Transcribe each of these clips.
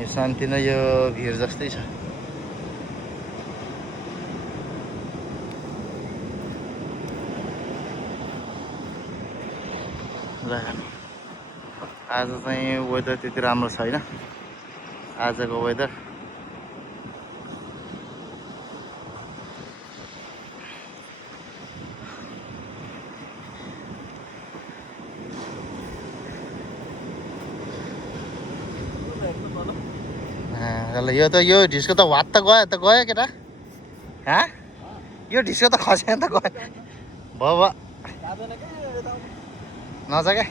यो शान्ति नै यो भिर जस्तै छ। ल आज चाहिँ वेदर त्यति राम्रो छैन आजको वेदर। यो त यो ढिस्को त वात त गयो केटा। हाँ यो ढिस्को त खस्यो त गयो भयो नजा क्या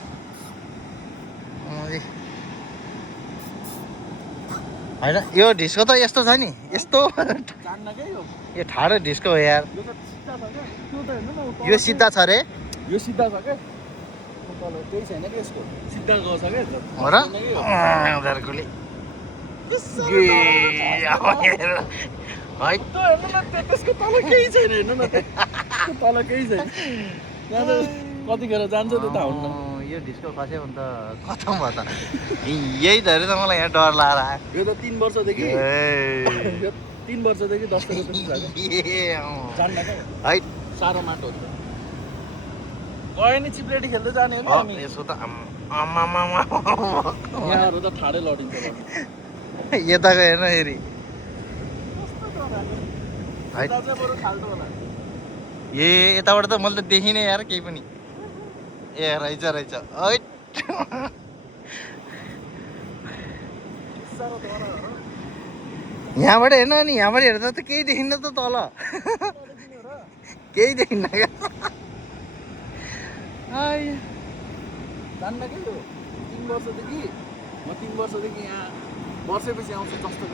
होइन यो ढिस्को त यस्तो छ नि यस्तो यो ठाडो ढिस्को हो यार। यो सिधा छ रे यो सिधा छ क्या केही छैन कि यसको सिधा गएको छ क्या हो र उनीहरूकोले त्यसको तल केही छैन हेर्नु न तल केही छैन कतिखेर जान्छ त थाहा हुन्न। यो ढिस्को खस्यो भने त खतम भयो त यही धरि त मलाई यहाँ डर लागेर आयो। यो त 3 वर्षदेखि 3 वर्षदेखि 10 पनि जान्न क्या है साह्रो माटो हुन्छ गयो नि चिप्लेटी खेल्दै जाने हो नि यसो त यहाँहरू त ठाडै लडिन्छ यताको हेर्न हेरी ए यताबाट त मैले त देखिनँ यार केही पनि ए रहेछ यहाँबाट हेर्न नि यहाँबाट हेर्दा त केही देखिन्न त तल केही देखिन्न क्या जान्न क्या यो 3 वर्षदेखि म 3 वर्षदेखि यहाँ वर्षेपछि आउँछु जस्तो